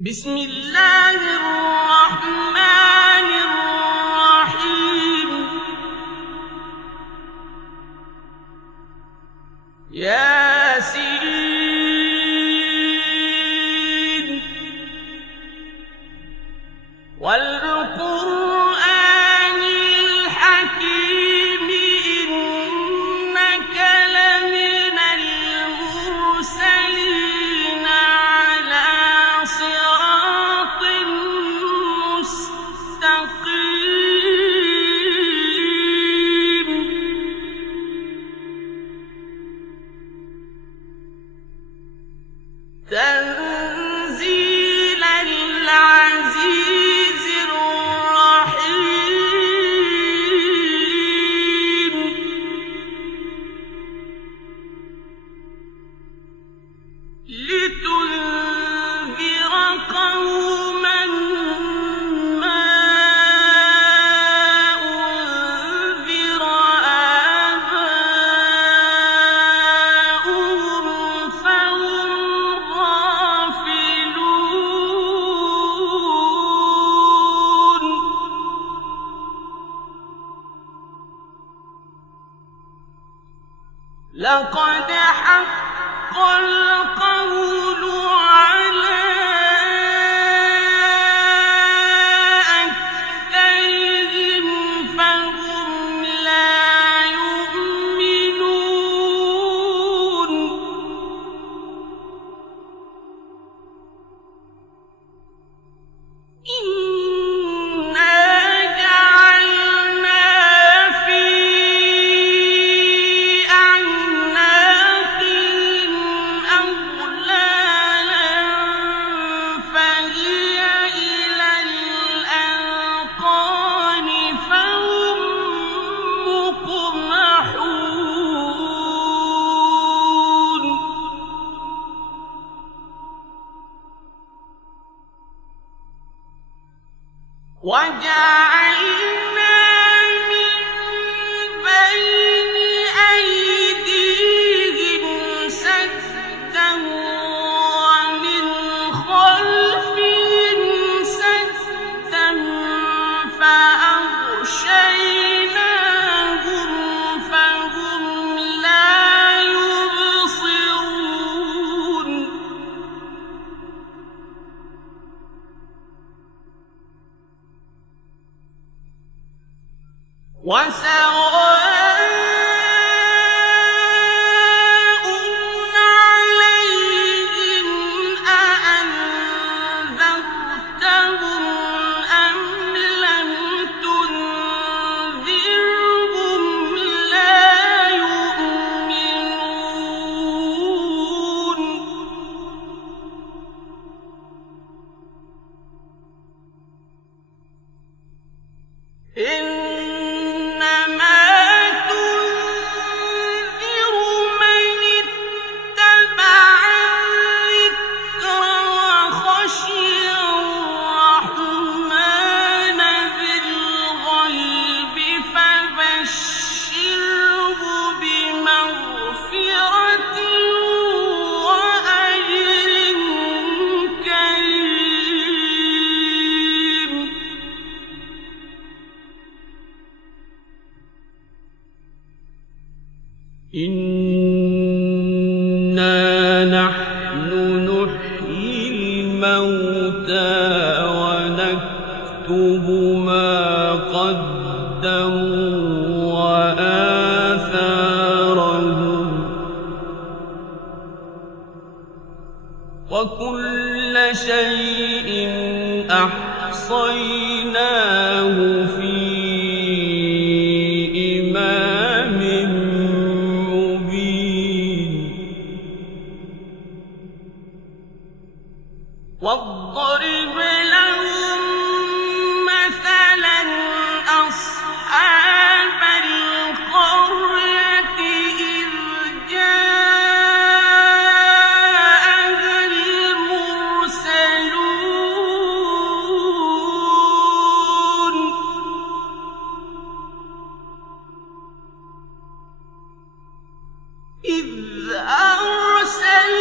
بسم الله الرحمن الرحيم. ياسين والقرآن الحكيم إنك لمن المرسلين على صراط مستقيم. تنزيل العزيز الرحيم. لتنذر قوما ما أنذر آباؤهم فهم غافلون. لقد حق القول على أكثرهم فهم لا يؤمنون. إنا جعلنا في أعناقهم أغلالا فهي إلى الأذقان فهم مقمحون. وجعلنا من بين أيديهم سدا ومن خلفهم سدا فأغشيناهم فهم لا يبصرون. وسواء عليهم أأنذرتهم أم لم تنذرهم لا يؤمنون. إنما تنذر من اتبع الذكر وخشي الرحمن بالغيب فبشره بمغفرة وأجر كريم. إنا نحن نحيي الموتى ونكتب ما قدموا وآثارهم وكل شيء أحصيناه في إمام مبين. واضرب لهم مثلا أصحاب القرية إذ جاءها المرسلون. إذ أرسلنا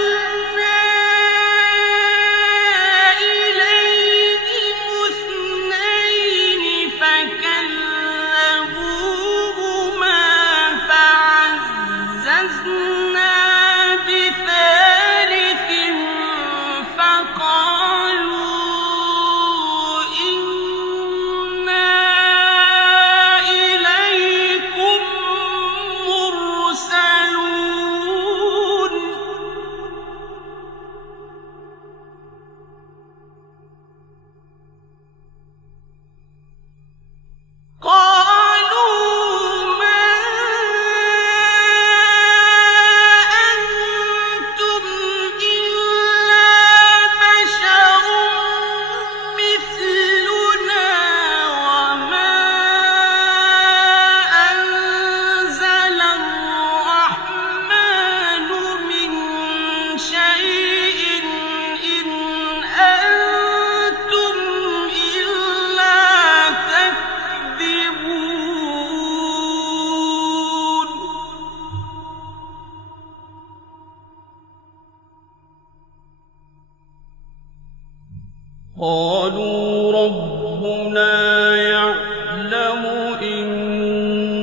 قالوا ربنا يعلم إنا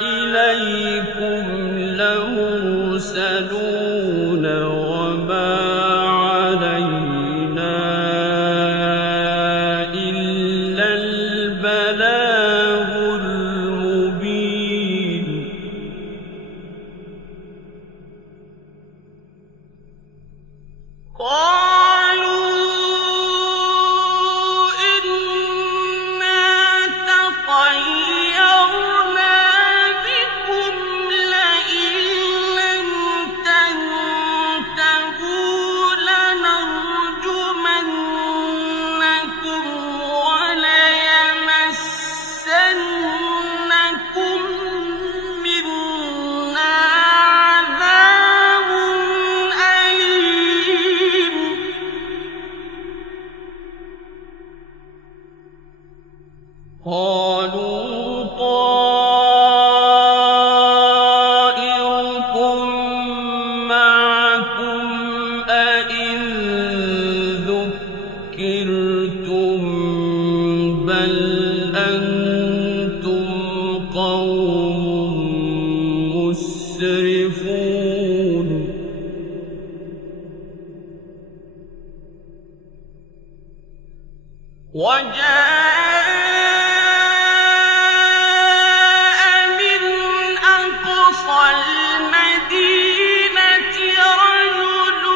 إليكم لمرسلون وما علينا إلا البلاغ المبين قالوا إنا تطيرنا بكم لئن لم تنتهوا لنرجمنكم وليمسنكم منا عذاب أليم قالوا طائركم معكم أئن ذكرتم بل أنتم قوم مسرفون وجاء من أقصى المدينة رجل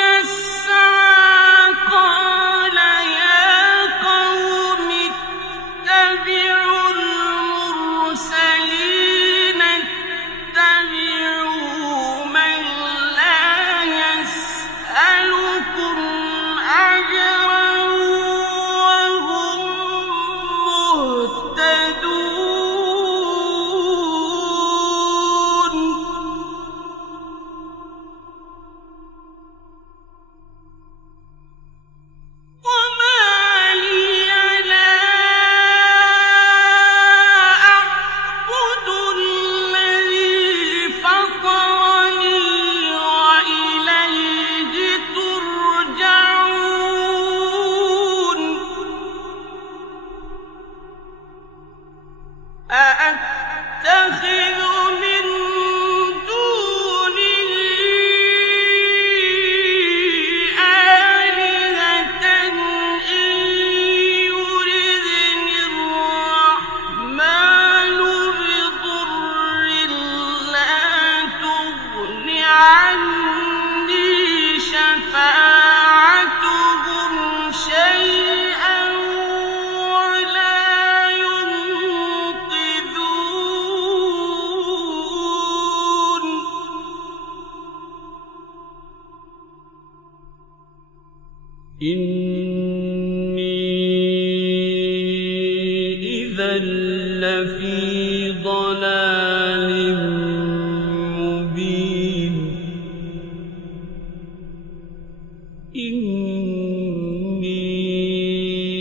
يسعى قال يا قوم اتبعوا المرسلين اتبعوا من لا يسألكم أجرا وهم مهتدون وما لي لا أعبد الذي فطرني وإليه ترجعون أأتخذ من دونه آلهة إن يردني الرحمن بضر لا تغن عني شفاعتهم شيئا ولا ينقذون إني إذا لفي ضلال مبين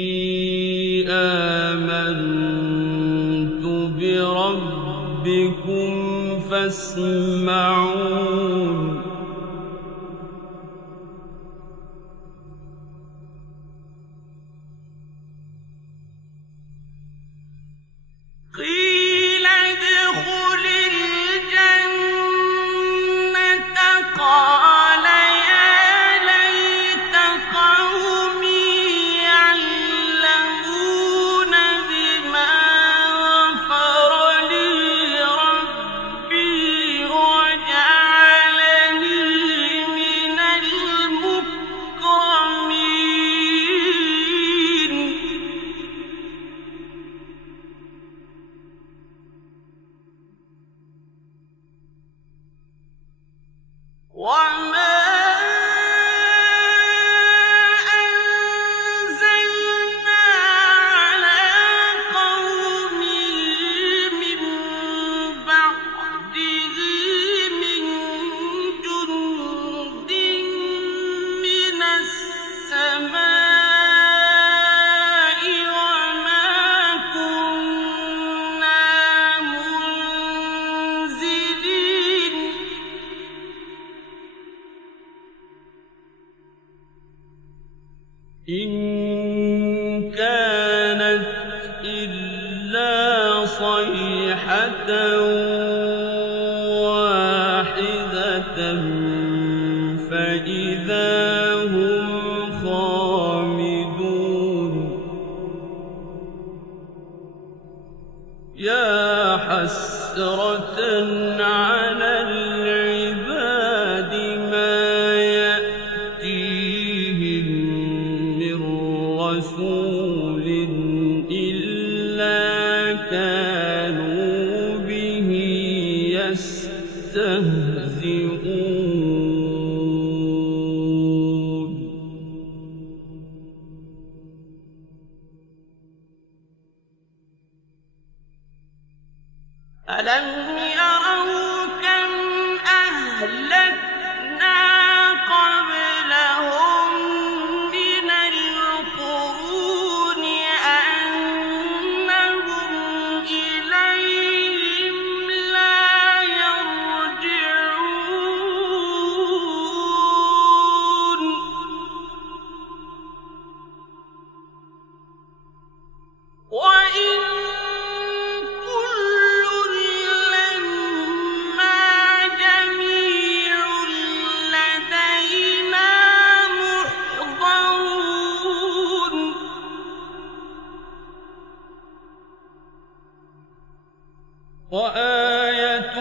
إني آمنت بربكم فاسمعون قيل ادخل الجنة قال يا ليت قومي يعلمون بما غفر لي ربي وجعلني من المكرمين وما أنزلنا على قومه من بعده من جند من السماء وما كنا منزلين إِن كَانَتْ إِلَّا صَيْحَةً وَاحِدَةً فَإِذَا هُمْ خَامِدُونَ يَا حَسْرَةً عَلَى الْعِبَادِ مَا يَأْتِيهِم مِّن رَّسُولٍ إِلَّا كَانُوا بِهِ يَسْتَهْزِئُونَ أَلَمْ يَرَوْا كَمْ أَهْلَكْنَا قَبْلَهُم مِّنَ الْقُرُونِ أَنَّهُمْ إِلَيْهِمْ لَا يَرْجِعُونَ وَإِن كُلٌّ لَّمَّا جَمِيعٌ لَّدَيْنَا مُحْضَرُونَ وَآيَةٌ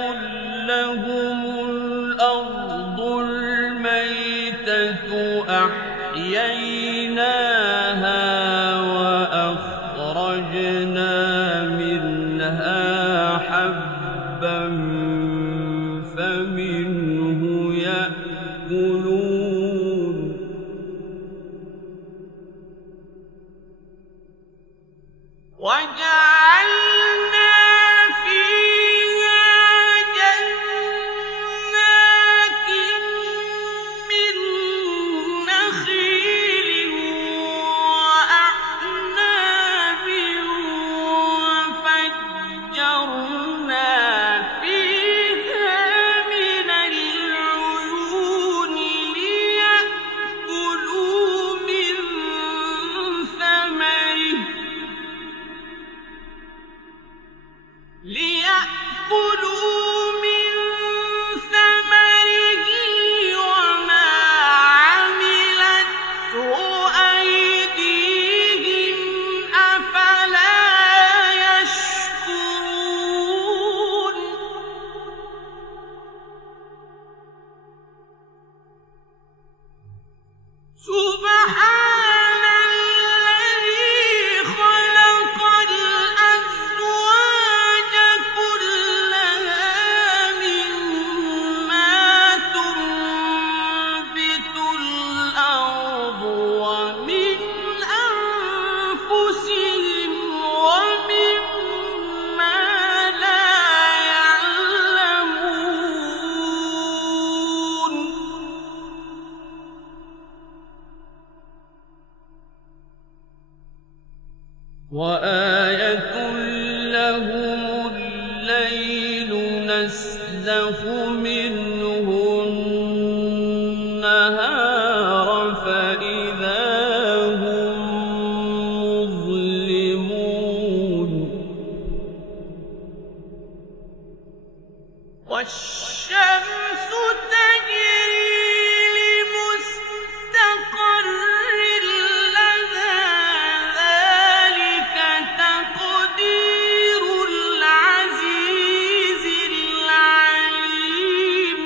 لَّهُمُ الْأَرْضُ الْمَيْتَةُ أَحْيَيْنَاهَا وَأَخْرَجْنَا مِنْهَا حَبًّا فَمِنْهُ يَأْكُلُونَ وَجَعَلْنَا فِيهَا جَنَّاتٍ مِّن نَّخِيلٍ وَأَعْنَابٍ وَفَجَّرْنَا فِيهَا مِنَ الْعُيُونِ لِيَأْكُلُوا مِن ثَمَرِهِ وَمَا عَمِلَتْهُ أَيْدِيهِمْ أَفَلَا يَشْكُرُونَ سُبْحَانَ الَّذِي خَلَقَ الْأَزْوَاجَ كُلَّهَا مِمَّا تُنبِتُ الْأَرْضُ وَمِنْ أَنفُسِهِمْ وَمِمَّا لَا يَعْلَمُونَ وَآيَةٌ لَّهُمُ اللَّيْلُ نَسْلَخُ مِنْهُ النَّهَارَ فَإِذَا هُم مُّظْلِمُونَ وَالشَّمْسُ تَجْرِي لِمُسْتَقَرٍّ لَّهَا ذَلِكَ تَقْدِيرُ الْعَزِيزِ الْعَلِيمِ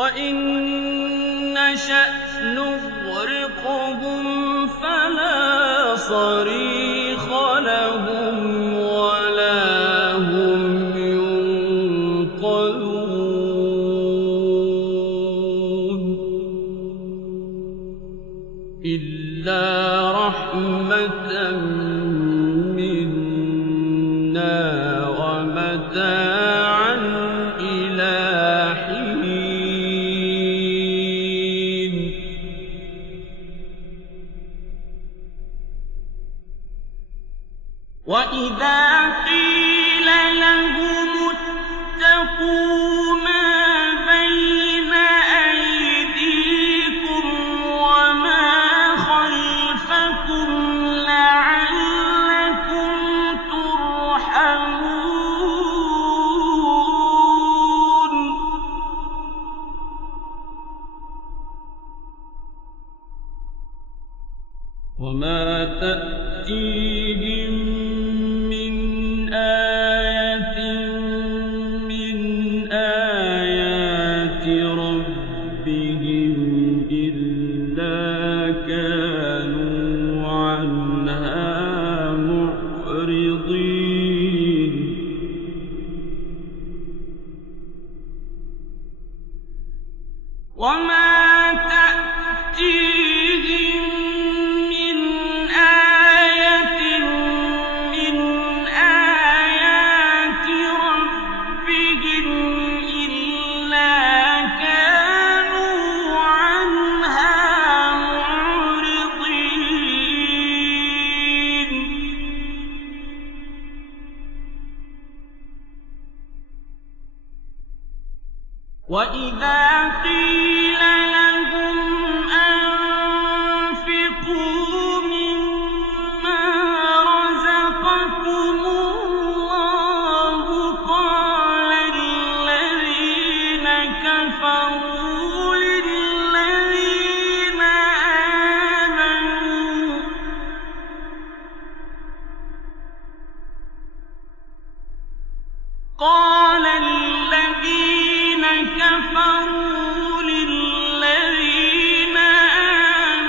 وإن نشأ نغرقهم فلا صريخ لهم ولا هم ينقذون إلا رحمة منا ومتاعا إلى حين وإذا قيل لهم اتقوا ما بين أيديكم وما خلفكم لعلكم ترحمون وما تأتيهم من آية من آيات ربهم إلا كانوا عنها معرضين وما تأتيهم من آية من آيات ربهم إلا كانوا عنها معرضين وإذا قيل لهم أنفقوا مما رزقكم الله قال الذين كفروا للذين آمنوا قال الذين كفروا للذين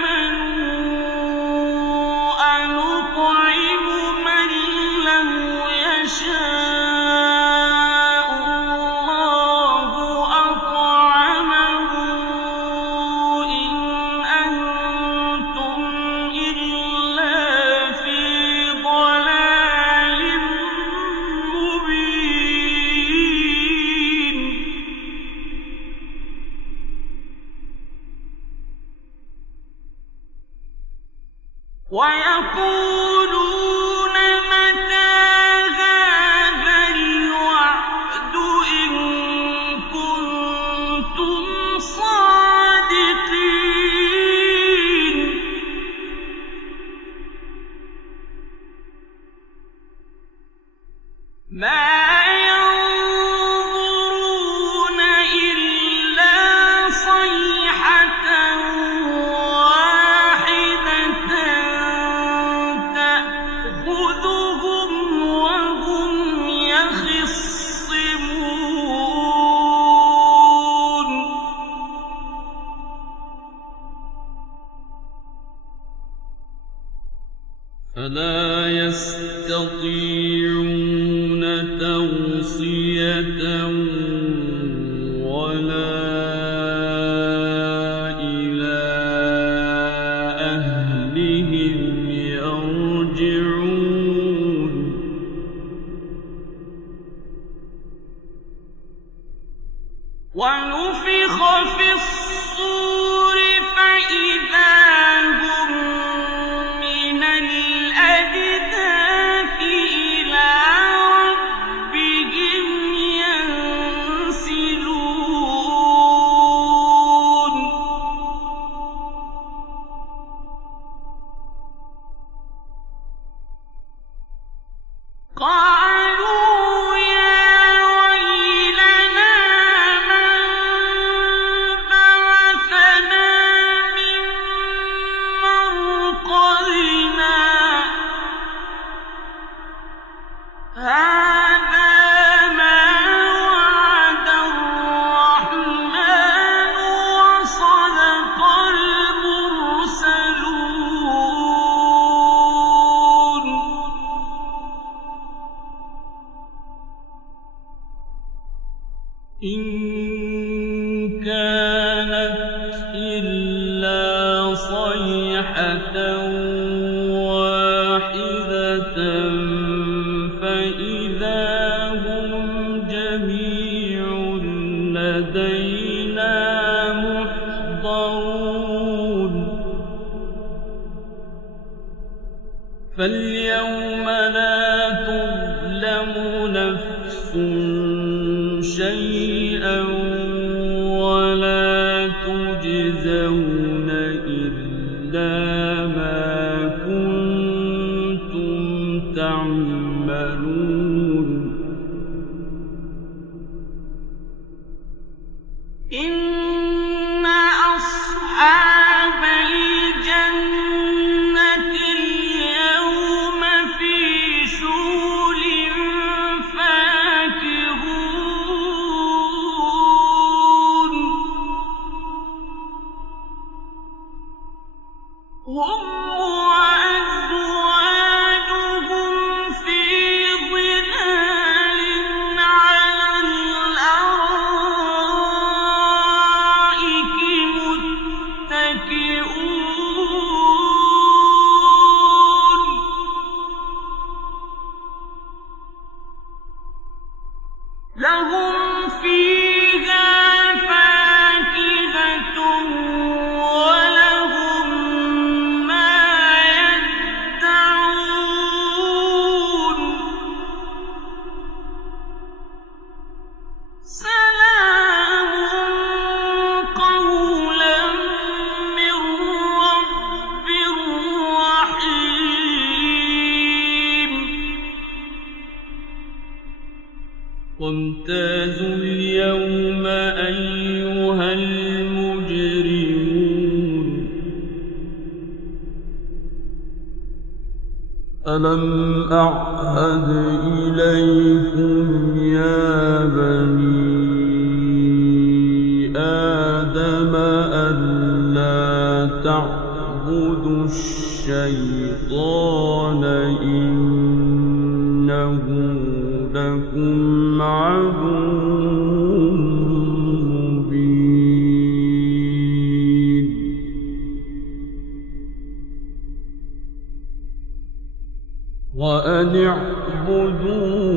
آمنوا أنطعم من لو يشاء الله أطعمه إن أنتم إلا في ضلال مبين ويقولون متى هذا الوعد إن كنتم صادقين ما ينظرون إلا صيحة واحدة تأخذهم وهم يخصمون فلا يستطيعون توصية ولا إلى أهلهم يرجعون ونفخ في الصور فإذا هم من الأجداث إلى ربهم ينسلون قالوا يا ويلنا من بعثنا إن كانت إلا صيحة واحدة فإذا هم جميع لدينا محضرون فاليوم لا تظلم نفس شيئا ولا تجزون إلا ما كنتم تعملون إن أصحاب الجنة اليوم في شغل فاكهون هم وأزواجهم في ظلال على الأرائك متكئون لهم فيها فاكهة ولهم ما يدعون سلام قولا من رب رحيم وامتازوا اليوم أيها المجرمون ألم أعهد إليكم يا بني آدم ألا تعبدوا الشيطان إنه لكم عدو مبين وأن اعبدوني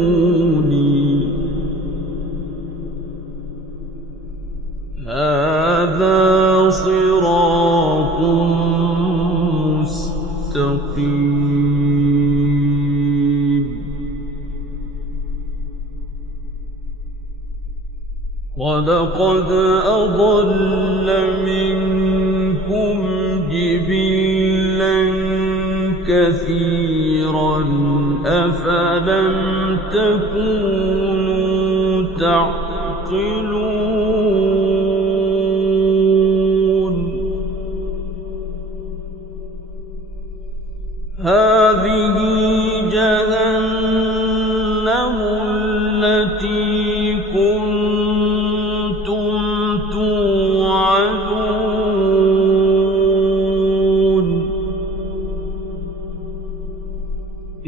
هذا صراط مستقيم ولقد أضل منكم جبلا كثيرا أفلم تكونوا تعقلون هذه جهنم التي كنتم توعدون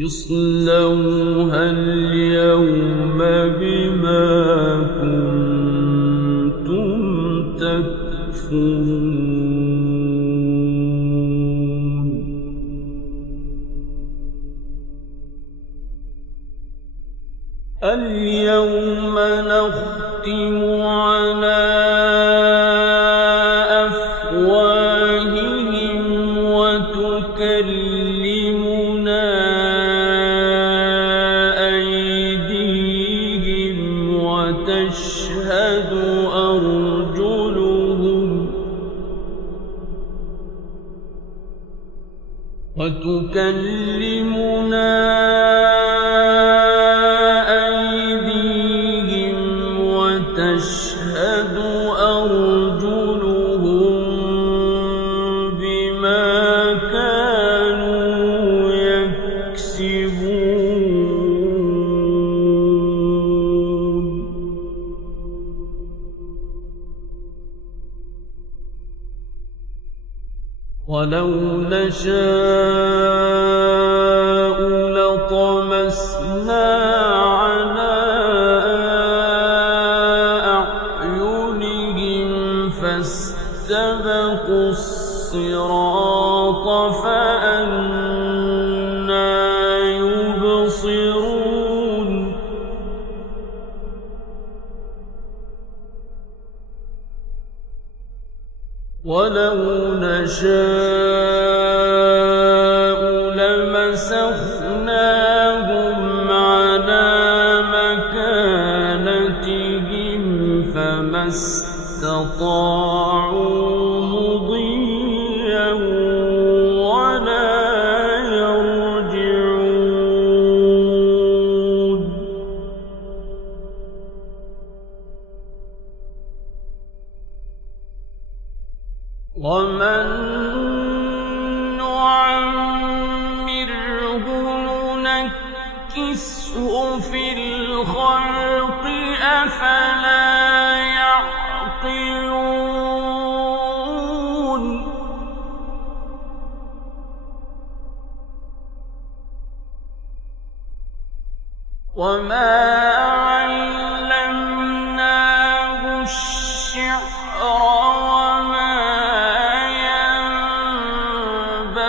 اصلوها اليوم بما كنتم تكفرون اليوم نختم على أفواههم وتكلمنا أيديهم وتشهد أرجلهم وتشهد أرجلهم بما كانوا يكسبون ولو نشاء لطمسنا على ولو نشاء لمسخناهم على مكانتهم فما استطاعوا مضيا ولا يرجعون ومن نعمره ننكسه في الخلق أفلا يعقلون وما علمناه الشعر وما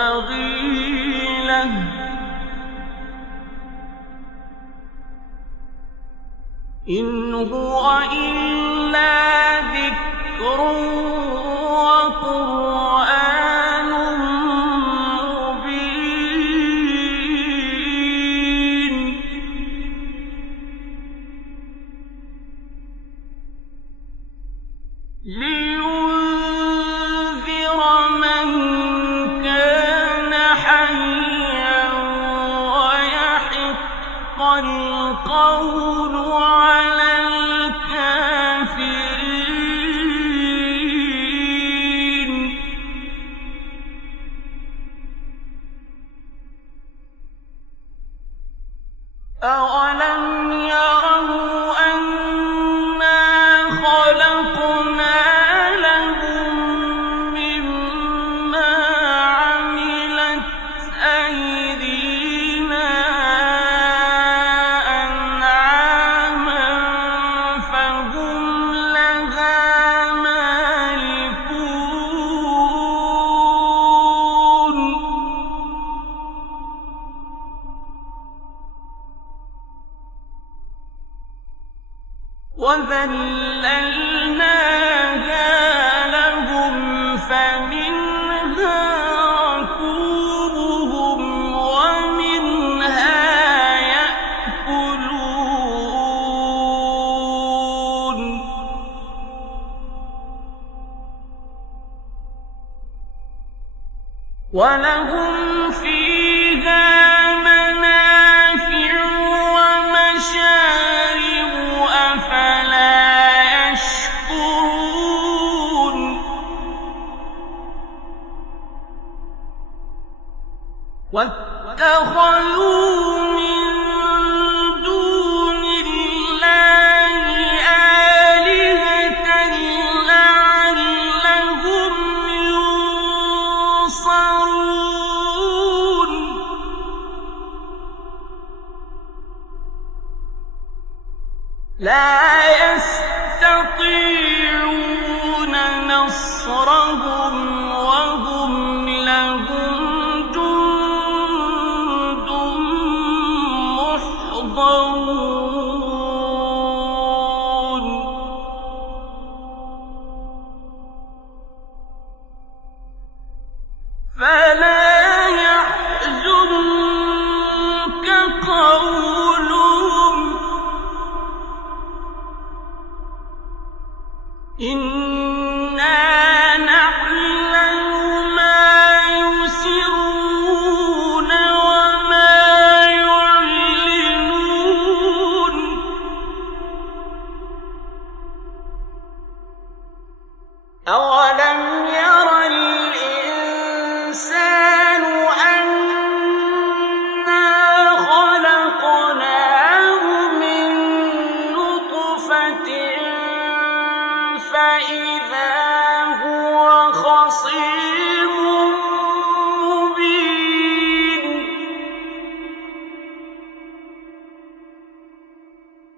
ينبغي له إن هو إلا ذكر وقرآن مبين لينذر من كان حيا ويحق القول على الكافرين أولم يروا أنا خلقنا لهم مما عملت أيدينا أنعاما فهم لها مالكون وذللناها لهم فمنها ركوبهم ومنها يأكلون ولهم فيها منافع ومشارب أفلا يشكرون واتخذوا من دون الله آلهة لعلهم ينصرون لا يستطيعون نصرهم وهم لهم جند محضرون فلا يحزنك قولهم إنا نعلم ما يسرون وما يعلنون أولم ير الإنسان أنا خلقناه من نطفة فإذا هو خصيم مبين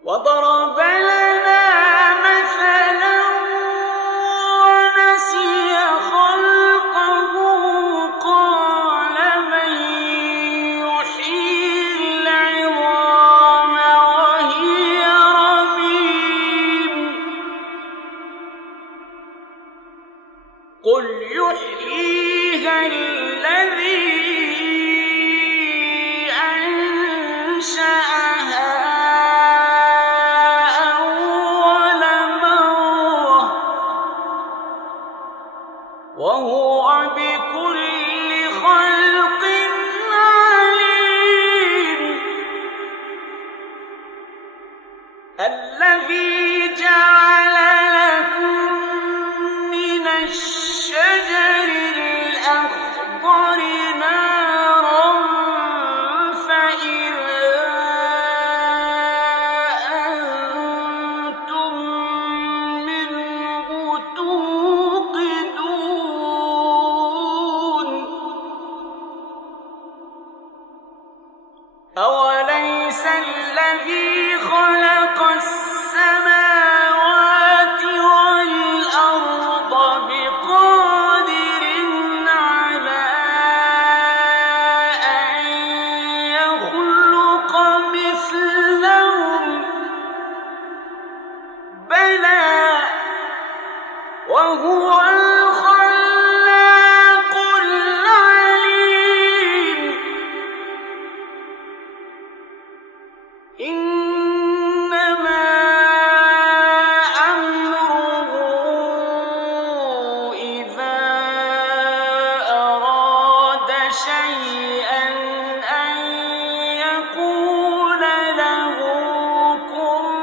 وضرب لنا مثلا ونسي خلقه قال من يحيي العظام وهي رميم قل يحييها الذي أنشأها أول مرة وهو بكل خلق عليم الذي جعل لكم من الشجر الأخضر نارا فإذا أنتم منه توقدون أوليس الذي خلق السماوات والأرض بقادر على أن يخلق مثلهم بلى وهو الخلاق العليم إنما أمره إذا أراد شيئا أن يقول له كن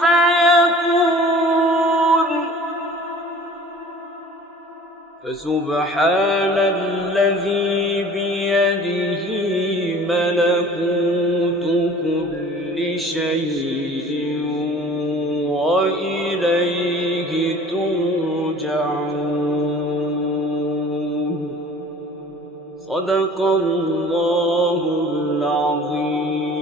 فيكون فسبحان الذي بيده ملكوت كل شيء وإليه ترجعون صدق الله العظيم.